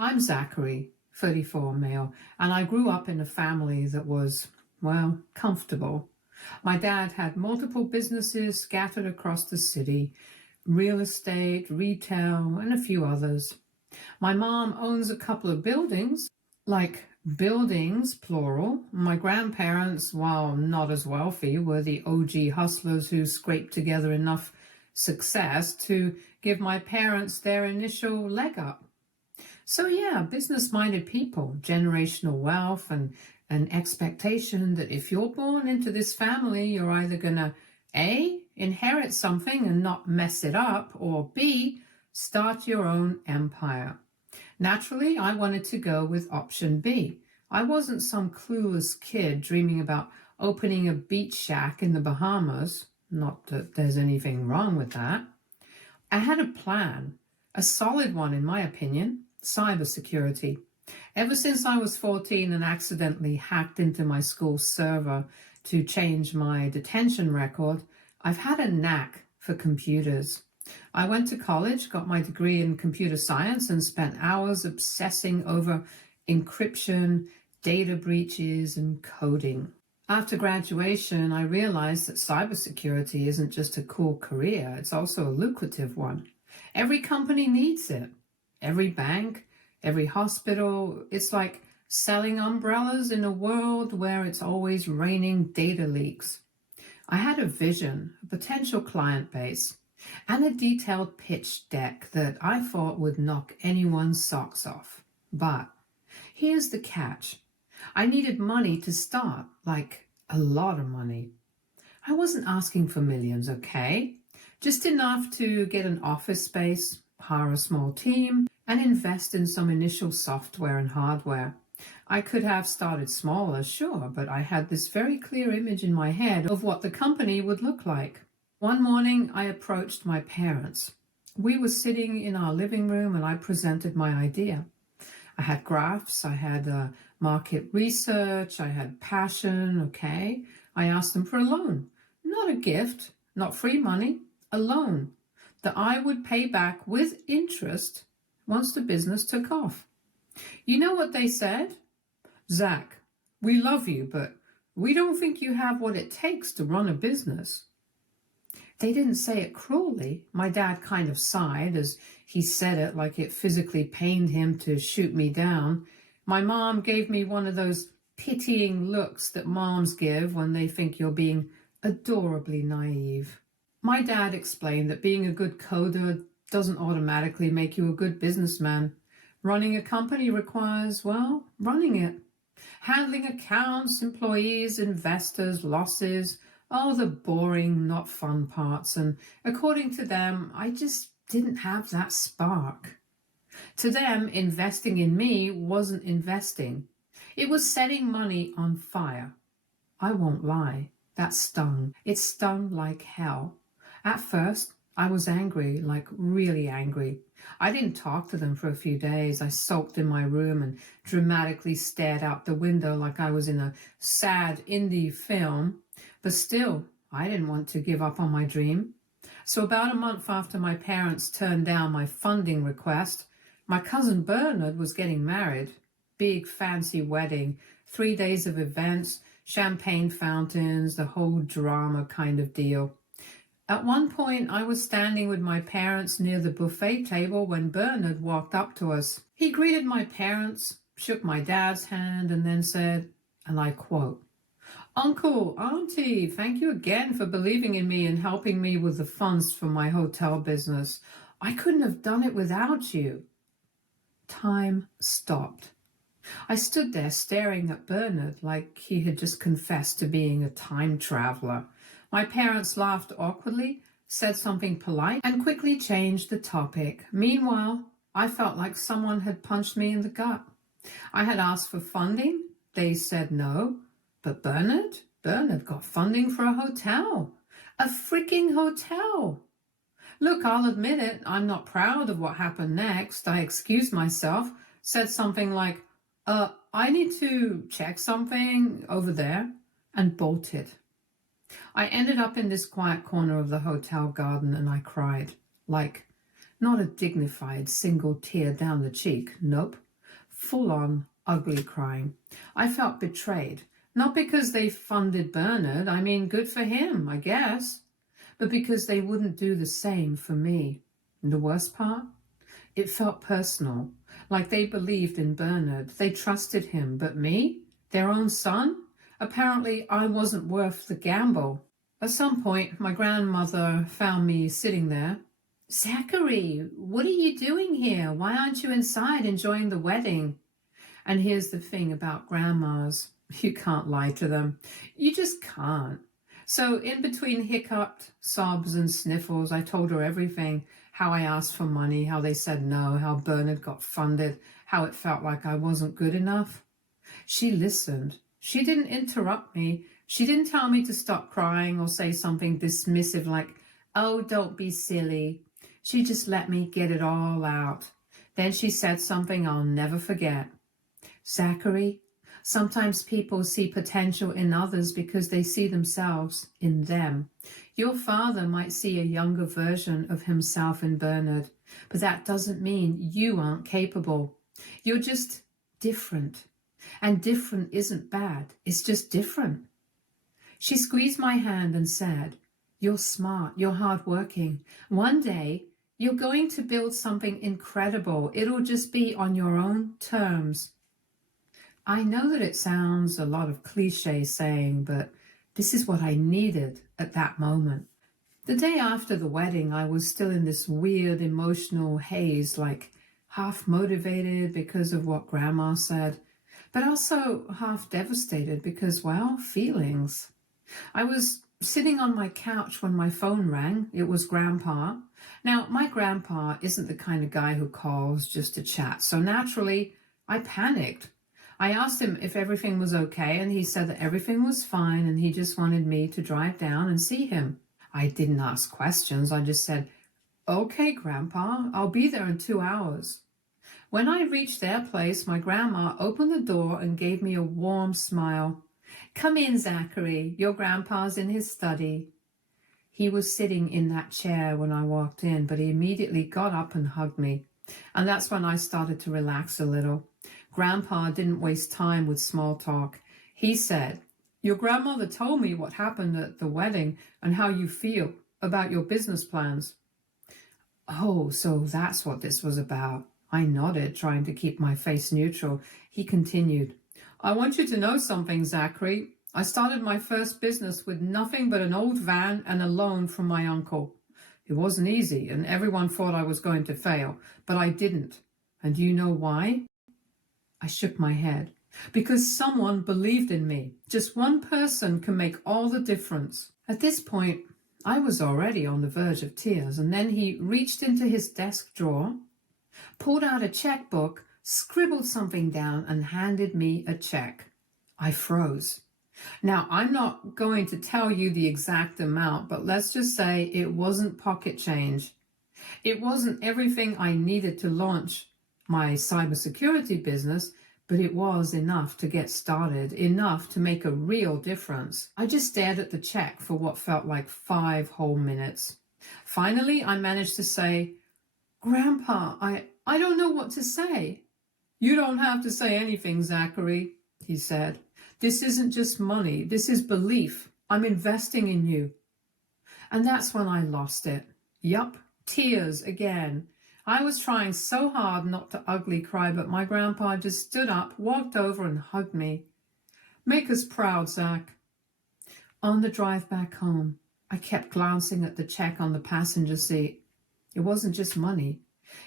I'm Zachary, 34 male, and I grew up in a family that was, well, comfortable. My dad had multiple businesses scattered across the city, real estate, retail, and a few others. My mom owns a couple of buildings, like buildings, plural. My grandparents, while not as wealthy, were the OG hustlers who scraped together enough success to give my parents their initial leg up. So yeah, business-minded people, generational wealth, and an expectation that if you're born into this family, you're either gonna A, inherit something and not mess it up, or B, start your own empire. Naturally, I wanted to go with option B. I wasn't some clueless kid dreaming about opening a beach shack in the Bahamas. Not that there's anything wrong with that. I had a plan, a solid one in my opinion, cybersecurity. Ever since I was 14 and accidentally hacked into my school server to change my detention record, I've had a knack for computers. I went to college, got my degree in computer science, and spent hours obsessing over encryption, data breaches, and coding. After graduation, I realized that cybersecurity isn't just a cool career, it's also a lucrative one. Every company needs it. Every bank, every hospital. It's like selling umbrellas in a world where it's always raining data leaks. I had a vision, a potential client base, and a detailed pitch deck that I thought would knock anyone's socks off. But here's the catch. I needed money to start, like a lot of money. I wasn't asking for millions, okay? Just enough to get an office space, hire a small team, and invest in some initial software and hardware. I could have started smaller, sure, but I had this very clear image in my head of what the company would look like. One morning, I approached my parents. We were sitting in our living room and I presented my idea. I had graphs, I had market research, I had passion, okay? I asked them for a loan. Not a gift, not free money, a loan that I would pay back with interest once the business took off. You know what they said? Zach, we love you, but we don't think you have what it takes to run a business. They didn't say it cruelly. My dad kind of sighed as he said it, like it physically pained him to shoot me down. My mom gave me one of those pitying looks that moms give when they think you're being adorably naive. My dad explained that being a good coder doesn't automatically make you a good businessman. Running a company requires, well, running it. Handling accounts, employees, investors, losses, all the boring, not fun parts. And according to them, I just didn't have that spark. To them, investing in me wasn't investing. It was setting money on fire. I won't lie, that stung. It stung like hell. At first, I was angry, like really angry. I didn't talk to them for a few days. I sulked in my room and dramatically stared out the window like I was in a sad indie film. But still, I didn't want to give up on my dream. So about a month after my parents turned down my funding request, my cousin Bernard was getting married. Big fancy wedding, 3 days of events, champagne fountains, the whole drama kind of deal. At one point, I was standing with my parents near the buffet table when Bernard walked up to us. He greeted my parents, shook my dad's hand, and then said, and I quote, "Uncle, Auntie, thank you again for believing in me and helping me with the funds for my hotel business. I couldn't have done it without you." Time stopped. I stood there staring at Bernard like he had just confessed to being a time traveler. My parents laughed awkwardly, said something polite, and quickly changed the topic. Meanwhile, I felt like someone had punched me in the gut. I had asked for funding. They said no. But Bernard got funding for a hotel. A freaking hotel. Look, I'll admit it, I'm not proud of what happened next. I excused myself, said something like, I need to check something over there, and bolted. I ended up in this quiet corner of the hotel garden and I cried. Like, not a dignified single tear down the cheek, nope. full-on ugly crying. I felt betrayed, not because they funded Bernard, I mean, good for him, I guess, but because they wouldn't do the same for me. And the worst part? It felt personal, like they believed in Bernard, they trusted him, but me, their own son? Apparently I wasn't worth the gamble. At some point, my grandmother found me sitting there. Zachary, what are you doing here? Why aren't you inside enjoying the wedding? And here's the thing about grandmas. You can't lie to them. You just can't. So in between hiccuped sobs and sniffles, I told her everything. How I asked for money, how they said no, how Bernard got funded, how it felt like I wasn't good enough. She listened. She didn't interrupt me. She didn't tell me to stop crying or say something dismissive like, oh, don't be silly. She just let me get it all out. Then she said something I'll never forget. Zachary, sometimes people see potential in others because they see themselves in them. Your father might see a younger version of himself in Bernard, but that doesn't mean you aren't capable. You're just different. And different isn't bad. It's just different. She squeezed my hand and said, you're smart. You're hardworking. One day, you're going to build something incredible. It'll just be on your own terms. I know that it sounds a lot of cliche saying, but this is what I needed at that moment. The day after the wedding, I was still in this weird emotional haze, like half motivated because of what Grandma said, but also half devastated because, well, feelings. I was sitting on my couch when my phone rang. It was Grandpa. Now, my grandpa isn't the kind of guy who calls just to chat, so naturally, I panicked. I asked him if everything was okay, and he said that everything was fine, and he just wanted me to drive down and see him. I didn't ask questions. I just said, okay, Grandpa, I'll be there in 2 hours. When I reached their place, my grandma opened the door and gave me a warm smile. Come in, Zachary. Your grandpa's in his study. He was sitting in that chair when I walked in, but he immediately got up and hugged me. And that's when I started to relax a little. Grandpa didn't waste time with small talk. He said, your grandmother told me what happened at the wedding and how you feel about your business plans. Oh, so that's what this was about. I nodded, trying to keep my face neutral. He continued, I want you to know something, Zachary. I started my first business with nothing but an old van and a loan from my uncle. It wasn't easy, and everyone thought I was going to fail, but I didn't. And do you know why? I shook my head. Because someone believed in me. Just one person can make all the difference. At this point, I was already on the verge of tears, and then he reached into his desk drawer, pulled out a checkbook, scribbled something down, and handed me a check. I froze. Now, I'm not going to tell you the exact amount, but let's just say it wasn't pocket change. It wasn't everything I needed to launch my cybersecurity business, but it was enough to get started, enough to make a real difference. I just stared at the check for what felt like 5 whole minutes. Finally, I managed to say, Grandpa, I don't know what to say. You don't have to say anything, Zachary, he said. This isn't just money. This is belief. I'm investing in you. And that's when I lost it. Yup, tears again. I was trying so hard not to ugly cry, but my grandpa just stood up, walked over and hugged me. Make us proud, Zach. On the drive back home, I kept glancing at the check on the passenger seat. It wasn't just money.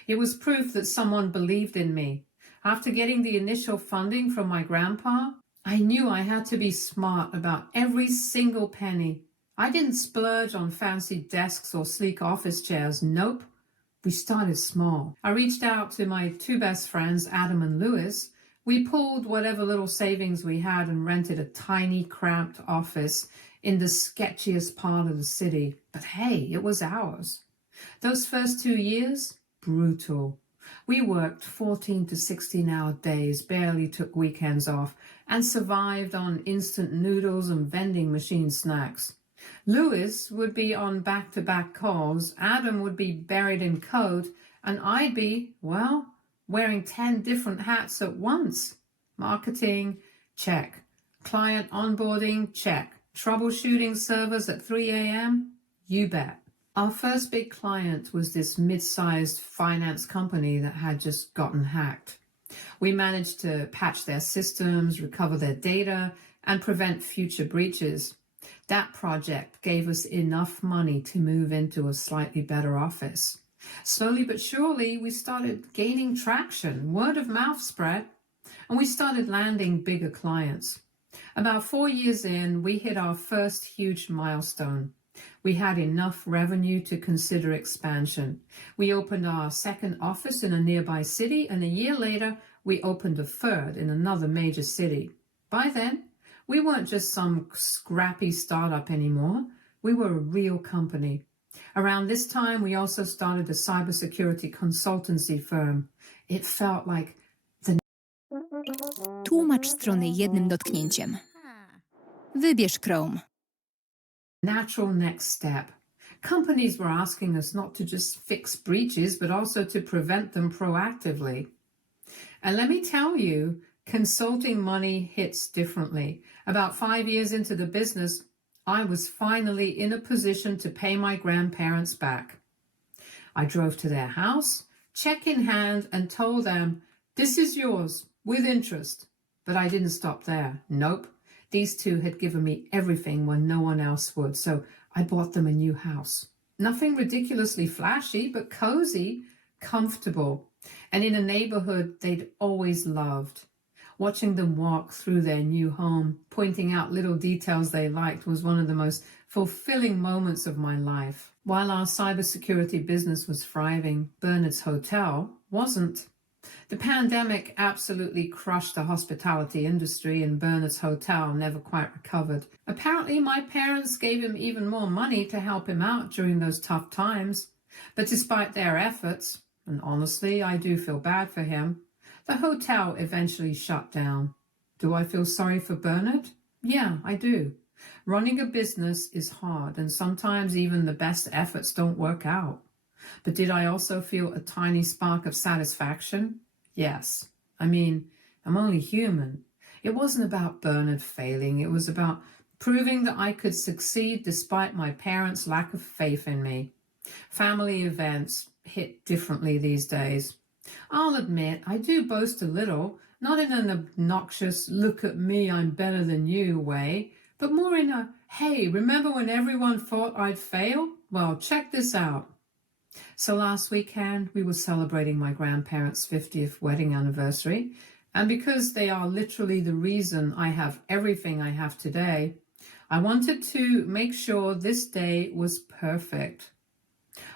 It was proof that someone believed in me. After getting the initial funding from my grandpa, I knew I had to be smart about every single penny. I didn't splurge on fancy desks or sleek office chairs. Nope. We started small. I reached out to my 2 best friends, Adam and Lewis. We pooled whatever little savings we had and rented a tiny, cramped office in the sketchiest part of the city. But hey, it was ours. Those first 2 years, brutal. We worked 14 to 16-hour days, barely took weekends off, and survived on instant noodles and vending machine snacks. Lewis would be on back-to-back calls, Adam would be buried in code, and I'd be, well, wearing 10 different hats at once. Marketing, check. Client onboarding, check. Troubleshooting servers at 3 a.m.? You bet. Our first big client was this mid-sized finance company that had just gotten hacked. We managed to patch their systems, recover their data, and prevent future breaches. That project gave us enough money to move into a slightly better office. Slowly but surely, we started gaining traction. Word of mouth spread, and we started landing bigger clients. About 4 years in, we hit our first huge milestone. We had enough revenue to consider expansion. We opened our second office in a nearby city, and a year later, we opened a third in another major city. By then, we weren't just some scrappy startup anymore. We were a real company. Around this time, we also started a cybersecurity consultancy firm. It felt like the... Tłumacz strony jednym dotknięciem. Wybierz Chrome. natural next step. Companies were asking us not to just fix breaches, but also to prevent them proactively. And let me tell you, consulting money hits differently. About 5 years into the business, I was finally in a position to pay my grandparents back. I drove to their house, check in hand, and told them, "This is yours, with interest." But I didn't stop there. Nope. These two had given me everything when no one else would, so I bought them a new house. Nothing ridiculously flashy, but cozy, comfortable, and in a neighborhood they'd always loved. Watching them walk through their new home, pointing out little details they liked, was one of the most fulfilling moments of my life. While our cybersecurity business was thriving, Bernard's hotel wasn't. The pandemic absolutely crushed the hospitality industry, and Bernard's hotel never quite recovered. Apparently, my parents gave him even more money to help him out during those tough times. But despite their efforts, and honestly, I do feel bad for him, the hotel eventually shut down. Do I feel sorry for Bernard? Yeah, I do. Running a business is hard, and sometimes even the best efforts don't work out. But did I also feel a tiny spark of satisfaction? Yes. I mean, I'm only human. It wasn't about Bernard failing. It was about proving that I could succeed despite my parents' lack of faith in me. Family events hit differently these days. I'll admit, I do boast a little, not in an obnoxious, look at me, I'm better than you way, but more in a, hey, remember when everyone thought I'd fail? Well, check this out. So last weekend, we were celebrating my grandparents' 50th wedding anniversary, and because they are literally the reason I have everything I have today, I wanted to make sure this day was perfect.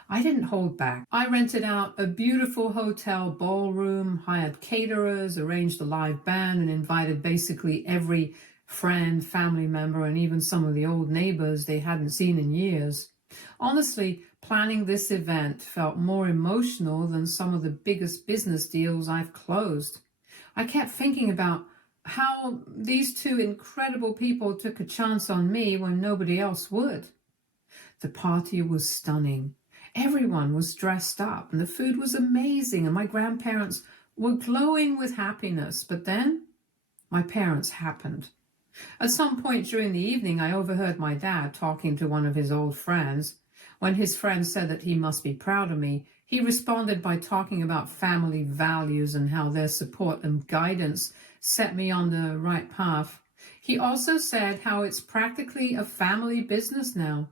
I didn't hold back. I rented out a beautiful hotel ballroom, hired caterers, arranged a live band, and invited basically every friend, family member, and even some of the old neighbors they hadn't seen in years. Honestly, planning this event felt more emotional than some of the biggest business deals I've closed. I kept thinking about how these two incredible people took a chance on me when nobody else would. The party was stunning. Everyone was dressed up, and the food was amazing, and my grandparents were glowing with happiness. But then, my parents happened. At some point during the evening, I overheard my dad talking to one of his old friends. When his friend said that he must be proud of me, he responded by talking about family values and how their support and guidance set me on the right path. He also said how it's practically a family business now.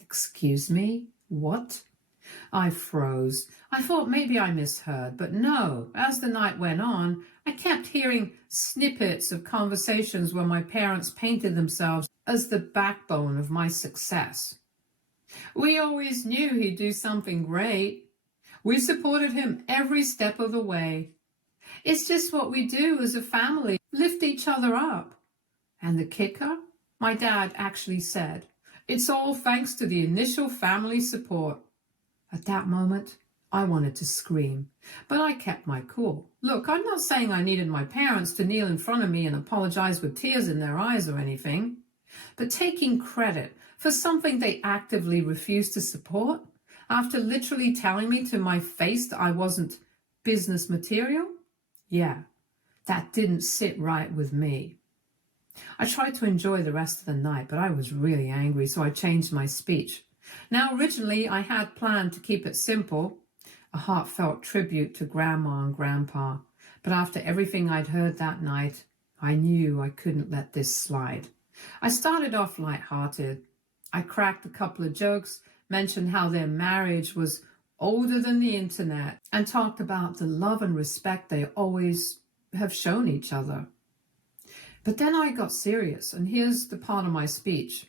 Excuse me? What? I froze. I thought maybe I misheard, but no. As the night went on, I kept hearing snippets of conversations where my parents painted themselves as the backbone of my success. We always knew he'd do something great. We supported him every step of the way. It's just what we do as a family, lift each other up. And the kicker? My dad actually said, "It's all thanks to the initial family support." At that moment, I wanted to scream, but I kept my cool. Look, I'm not saying I needed my parents to kneel in front of me and apologize with tears in their eyes or anything, but taking credit for something they actively refused to support after literally telling me to my face that I wasn't business material? Yeah, that didn't sit right with me. I tried to enjoy the rest of the night, but I was really angry, so I changed my speech. Now, originally, I had planned to keep it simple, a heartfelt tribute to Grandma and Grandpa. But after everything I'd heard that night, I knew I couldn't let this slide. I started off light-hearted. I cracked a couple of jokes, mentioned how their marriage was older than the internet, and talked about the love and respect they always have shown each other. But then I got serious, and here's the part of my speech.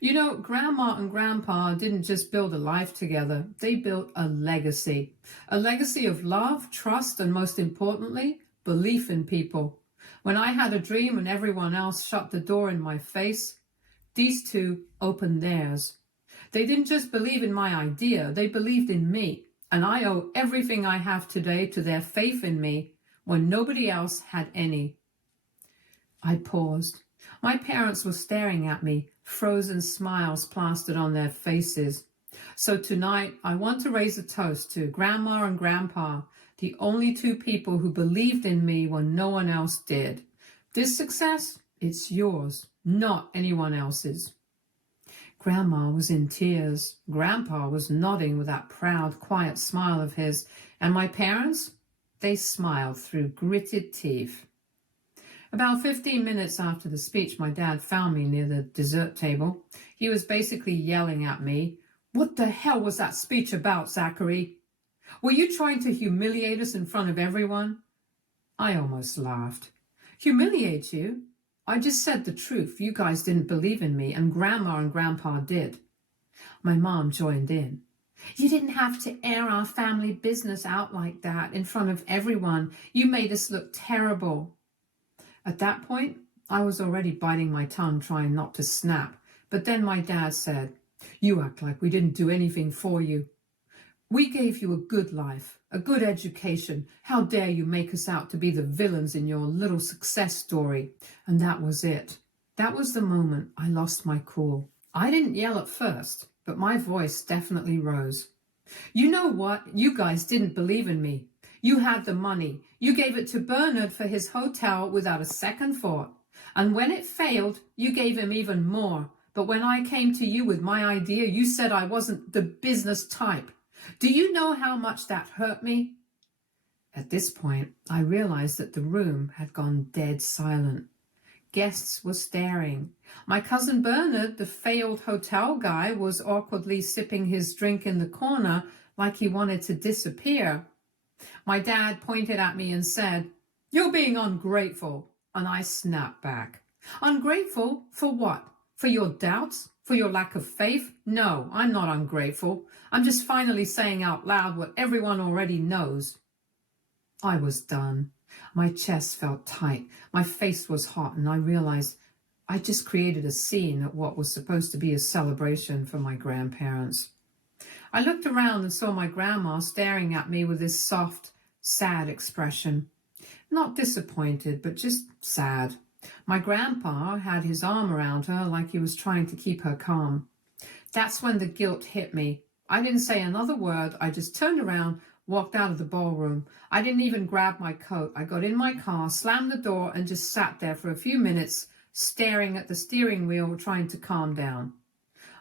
You know, Grandma and Grandpa didn't just build a life together, they built a legacy of love, trust, and most importantly, belief in people. When I had a dream and everyone else shut the door in my face, these two opened theirs. They didn't just believe in my idea, they believed in me, and I owe everything I have today to their faith in me when nobody else had any. I paused. My parents were staring at me, frozen smiles plastered on their faces. So tonight, I want to raise a toast to Grandma and Grandpa, the only two people who believed in me when no one else did. This success, it's yours, not anyone else's. Grandma was in tears. Grandpa was nodding with that proud, quiet smile of his. And my parents, they smiled through gritted teeth. About 15 minutes after the speech, my dad found me near the dessert table. He was basically yelling at me, "What the hell was that speech about, Zachary? Were you trying to humiliate us in front of everyone?" I almost laughed. Humiliate you? I just said the truth. You guys didn't believe in me, and Grandma and Grandpa did. My mom joined in. You didn't have to air our family business out like that in front of everyone. You made us look terrible. At that point, I was already biting my tongue, trying not to snap. But then my dad said, "You act like we didn't do anything for you. We gave you a good life, a good education. How dare you make us out to be the villains in your little success story?" And that was it. That was the moment I lost my cool. I didn't yell at first, but my voice definitely rose. "You know what? You guys didn't believe in me. You had the money. You gave it to Bernard for his hotel without a second thought. And when it failed, you gave him even more. But when I came to you with my idea, you said I wasn't the business type. Do you know how much that hurt me?" At this point, I realized that the room had gone dead silent. Guests were staring. My cousin Bernard, the failed hotel guy, was awkwardly sipping his drink in the corner like he wanted to disappear. My dad pointed at me and said, "You're being ungrateful." And I snapped back. "Ungrateful for what? For your doubts? For your lack of faith? No, I'm not ungrateful. I'm just finally saying out loud what everyone already knows." I was done. My chest felt tight. My face was hot, and I realized I just created a scene at what was supposed to be a celebration for my grandparents. I looked around and saw my grandma staring at me with this soft, sad expression. Not disappointed, but just sad. My grandpa had his arm around her like he was trying to keep her calm. That's when the guilt hit me. I didn't say another word. I just turned around, walked out of the ballroom. I didn't even grab my coat. I got in my car, slammed the door, and just sat there for a few minutes, staring at the steering wheel, trying to calm down.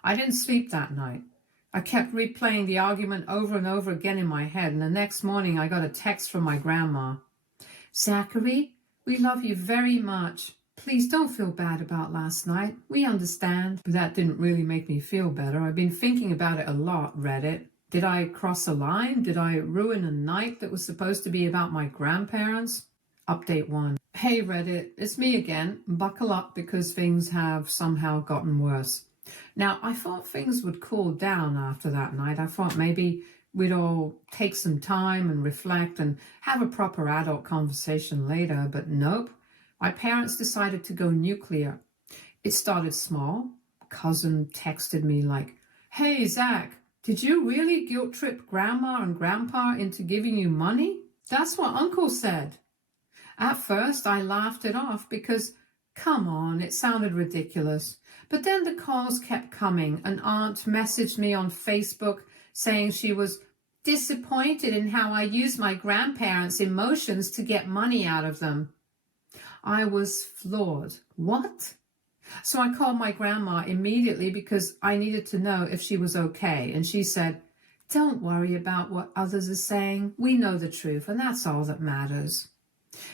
I didn't sleep that night. I kept replaying the argument over and over again in my head, and the next morning I got a text from my grandma. "Zachary, we love you very much. Please don't feel bad about last night. We understand." But that didn't really make me feel better. I've been thinking about it a lot, Reddit. Did I cross a line? Did I ruin a night that was supposed to be about my grandparents? Update 1. Hey Reddit, it's me again. Buckle up because things have somehow gotten worse. Now, I thought things would cool down after that night. I thought maybe we'd all take some time and reflect and have a proper adult conversation later, but nope. My parents decided to go nuclear. It started small. Cousin texted me like, "Hey, Zach, did you really guilt trip Grandma and Grandpa into giving you money? That's what Uncle said." At first, I laughed it off because, come on, it sounded ridiculous. But then the calls kept coming. An aunt messaged me on Facebook saying she was disappointed in how I used my grandparents' emotions to get money out of them. I was floored. What? So I called my grandma immediately because I needed to know if she was okay. And she said, "Don't worry about what others are saying. We know the truth, and that's all that matters."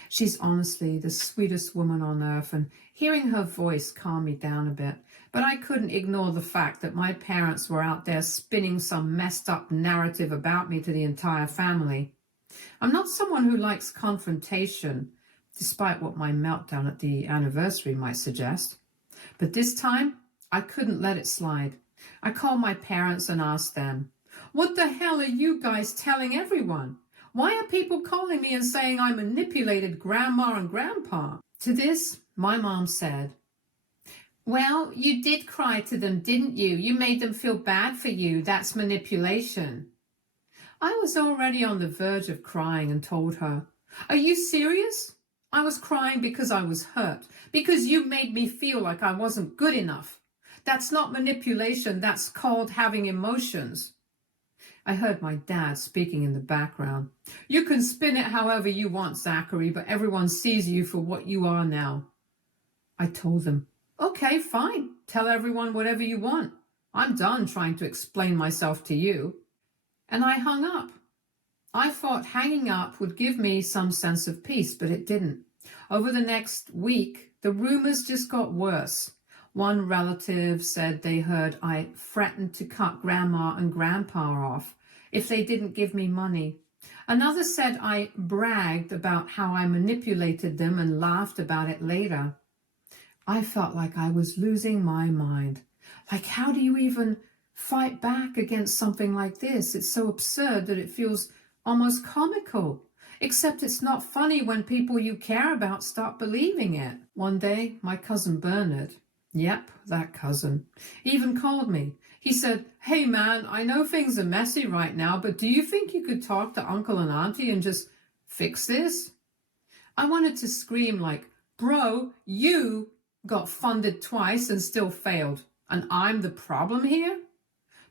She's honestly the sweetest woman on earth, and hearing her voice calmed me down a bit. But I couldn't ignore the fact that my parents were out there spinning some messed up narrative about me to the entire family. I'm not someone who likes confrontation, despite what my meltdown at the anniversary might suggest. But this time, I couldn't let it slide. I called my parents and asked them, "What the hell are you guys telling everyone? Why are people calling me and saying I manipulated Grandma and Grandpa?" To this, my mom said, "Well, you did cry to them, didn't you? You made them feel bad for you. That's manipulation." I was already on the verge of crying and told her, "Are you serious? I was crying because I was hurt, because you made me feel like I wasn't good enough. That's not manipulation, that's called having emotions." I heard my dad speaking in the background. "You can spin it however you want, Zachary, but everyone sees you for what you are now." I told them, "Okay, fine. Tell everyone whatever you want. I'm done trying to explain myself to you." And I hung up. I thought hanging up would give me some sense of peace, but it didn't. Over the next week, the rumors just got worse. One relative said they heard I threatened to cut Grandma and Grandpa off if they didn't give me money. Another said I bragged about how I manipulated them and laughed about it later. I felt like I was losing my mind. Like, how do you even fight back against something like this? It's so absurd that it feels almost comical. Except it's not funny when people you care about start believing it. One day, my cousin Bernard, yep, that cousin, even called me. He said, "Hey man, I know things are messy right now, but do you think you could talk to Uncle and Auntie and just fix this?" I wanted to scream like, "Bro, you got funded twice and still failed, and I'm the problem here?"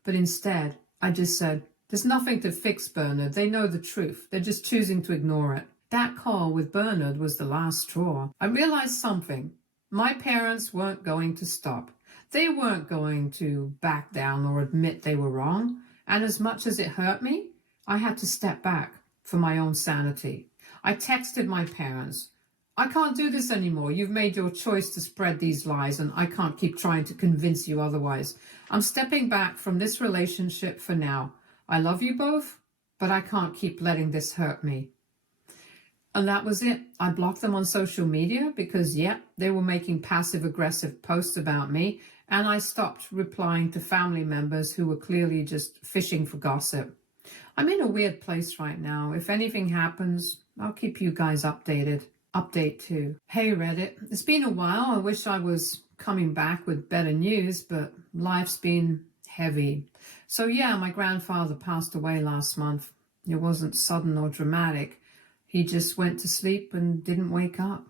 But instead, I just said, "There's nothing to fix, Bernard. They know the truth. They're just choosing to ignore it." That call with Bernard was the last straw. I realized something. My parents weren't going to stop. They weren't going to back down or admit they were wrong. And as much as it hurt me, I had to step back for my own sanity. I texted my parents, "I can't do this anymore. You've made your choice to spread these lies, and I can't keep trying to convince you otherwise. I'm stepping back from this relationship for now. I love you both, but I can't keep letting this hurt me." And that was it. I blocked them on social media because, they were making passive-aggressive posts about me, and I stopped replying to family members who were clearly just fishing for gossip. I'm in a weird place right now. If anything happens, I'll keep you guys updated. Update 2. Hey Reddit, it's been a while. I wish I was coming back with better news, but life's been heavy. So my grandfather passed away last month. It wasn't sudden or dramatic. He just went to sleep and didn't wake up.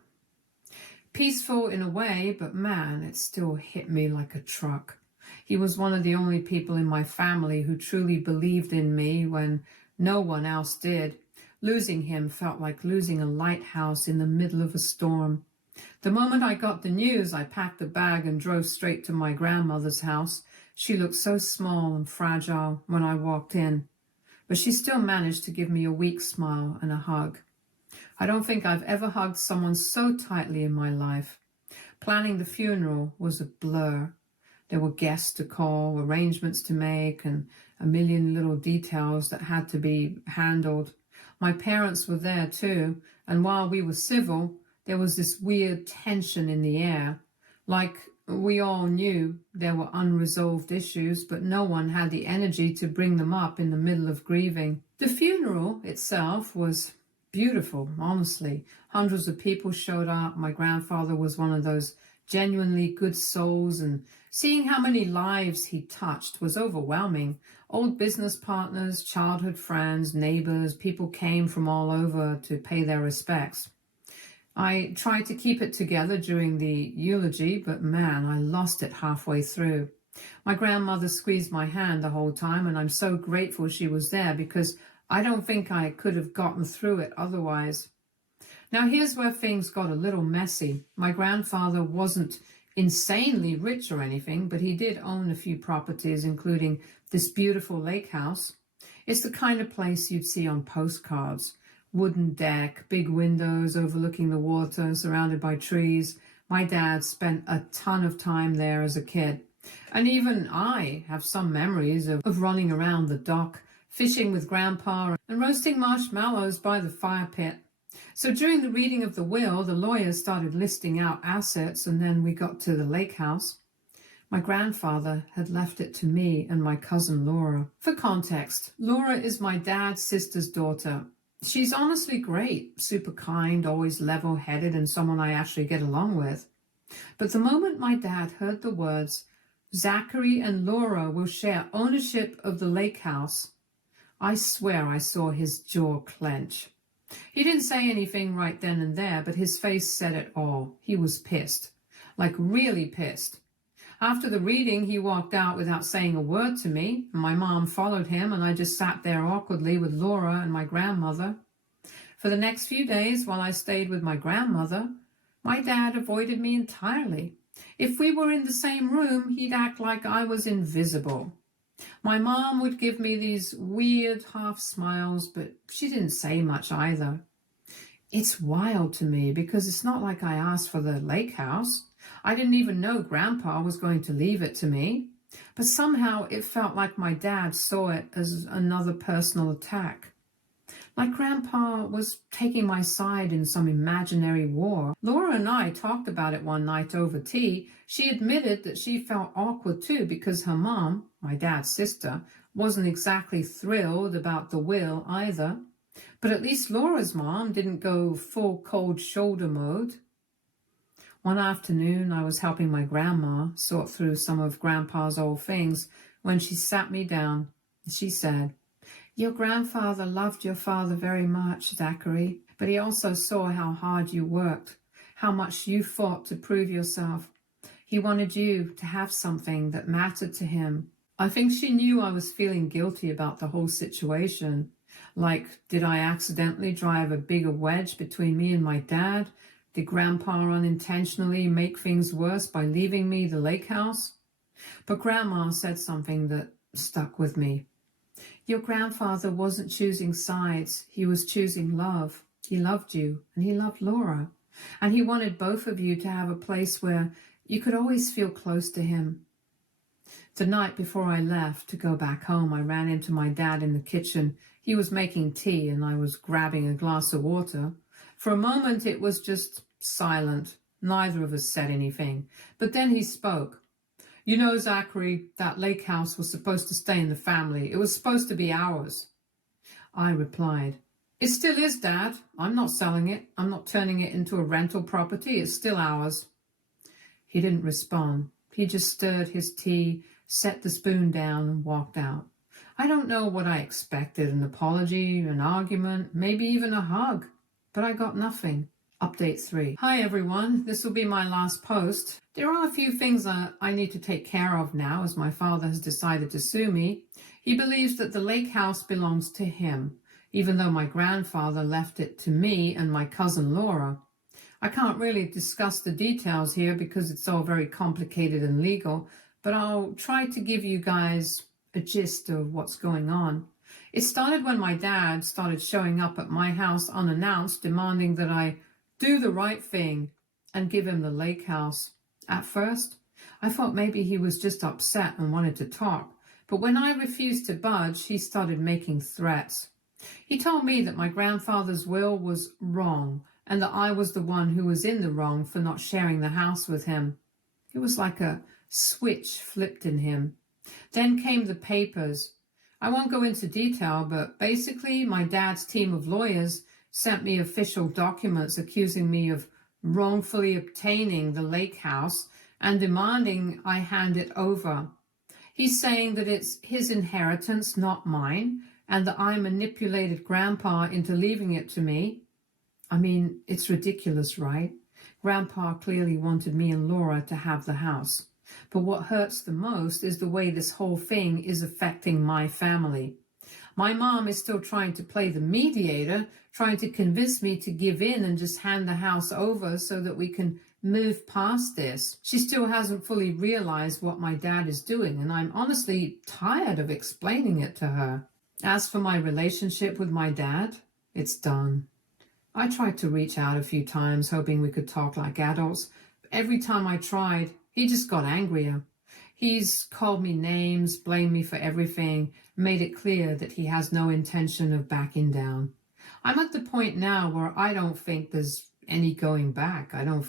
Peaceful in a way, but man, it still hit me like a truck. He was one of the only people in my family who truly believed in me when no one else did. Losing him felt like losing a lighthouse in the middle of a storm. The moment I got the news, I packed a bag and drove straight to my grandmother's house. She looked so small and fragile when I walked in, but she still managed to give me a weak smile and a hug. I don't think I've ever hugged someone so tightly in my life. Planning the funeral was a blur. There were guests to call, arrangements to make, and a million little details that had to be handled. My parents were there too, and while we were civil, there was this weird tension in the air. Like we all knew there were unresolved issues, but no one had the energy to bring them up in the middle of grieving. The funeral itself was beautiful, honestly. Hundreds of people showed up. My grandfather was one of those genuinely good souls, and seeing how many lives he touched was overwhelming. Old business partners, childhood friends, neighbors, people came from all over to pay their respects. I tried to keep it together during the eulogy, but man, I lost it halfway through. My grandmother squeezed my hand the whole time, and I'm so grateful she was there because I don't think I could have gotten through it otherwise. Now here's where things got a little messy. My grandfather wasn't insanely rich or anything, but he did own a few properties, including this beautiful lake house. It's the kind of place you'd see on postcards. Wooden deck, big windows overlooking the water, surrounded by trees. My dad spent a ton of time there as a kid. And even I have some memories of running around the dock, fishing with Grandpa, and roasting marshmallows by the fire pit. So during the reading of the will, the lawyers started listing out assets, and then we got to the lake house. My grandfather had left it to me and my cousin Laura. For context, Laura is my dad's sister's daughter. She's honestly great, super kind, always level-headed, and someone I actually get along with. But the moment my dad heard the words, "Zachary and Laura will share ownership of the lake house," I swear I saw his jaw clench. He didn't say anything right then and there, but his face said it all. He was pissed, like really pissed. After the reading, he walked out without saying a word to me. My mom followed him, and I just sat there awkwardly with Laura and my grandmother. For the next few days, while I stayed with my grandmother, my dad avoided me entirely. If we were in the same room, he'd act like I was invisible. My mom would give me these weird half smiles, but she didn't say much either. It's wild to me because it's not like I asked for the lake house. I didn't even know Grandpa was going to leave it to me. But somehow it felt like my dad saw it as another personal attack. Like Grandpa was taking my side in some imaginary war. Laura and I talked about it one night over tea. She admitted that she felt awkward too because her mom, my dad's sister, wasn't exactly thrilled about the will either. But at least Laura's mom didn't go full cold shoulder mode. One afternoon, I was helping my grandma sort through some of Grandpa's old things when she sat me down. She said, "Your grandfather loved your father very much, Zachary, but he also saw how hard you worked, how much you fought to prove yourself. He wanted you to have something that mattered to him." I think she knew I was feeling guilty about the whole situation. Like, did I accidentally drive a bigger wedge between me and my dad? Did Grandpa unintentionally make things worse by leaving me the lake house? But Grandma said something that stuck with me. "Your grandfather wasn't choosing sides. He was choosing love. He loved you, and he loved Laura. And he wanted both of you to have a place where you could always feel close to him." The night before I left to go back home, I ran into my dad in the kitchen. He was making tea, and I was grabbing a glass of water. For a moment, it was just silent. Neither of us said anything. But then he spoke. "You know, Zachary, that lake house was supposed to stay in the family. It was supposed to be ours." I replied, "It still is, Dad. I'm not selling it. I'm not turning it into a rental property. It's still ours." He didn't respond. He just stirred his tea, set the spoon down, and walked out. I don't know what I expected, an apology, an argument, maybe even a hug. But I got nothing. Update 3. Hi everyone, this will be my last post. There are a few things I need to take care of now as my father has decided to sue me. He believes that the lake house belongs to him, even though my grandfather left it to me and my cousin Laura. I can't really discuss the details here because it's all very complicated and legal, but I'll try to give you guys a gist of what's going on. It started when my dad started showing up at my house unannounced, demanding that I do the right thing and give him the lake house. At first, I thought maybe he was just upset and wanted to talk, but when I refused to budge, he started making threats. He told me that my grandfather's will was wrong and that I was the one who was in the wrong for not sharing the house with him. It was like a switch flipped in him. Then came the papers. I won't go into detail, but basically my dad's team of lawyers sent me official documents accusing me of wrongfully obtaining the lake house and demanding I hand it over. He's saying that it's his inheritance, not mine, and that I manipulated Grandpa into leaving it to me. I mean, it's ridiculous, right? Grandpa clearly wanted me and Laura to have the house. But what hurts the most is the way this whole thing is affecting my family. My mom is still trying to play the mediator, trying to convince me to give in and just hand the house over so that we can move past this. She still hasn't fully realized what my dad is doing, and I'm honestly tired of explaining it to her. As for my relationship with my dad, it's done. I tried to reach out a few times, hoping we could talk like adults. But every time I tried, he just got angrier. He's called me names, blamed me for everything, made it clear that he has no intention of backing down. I'm at the point now where I don't think there's any going back. I don't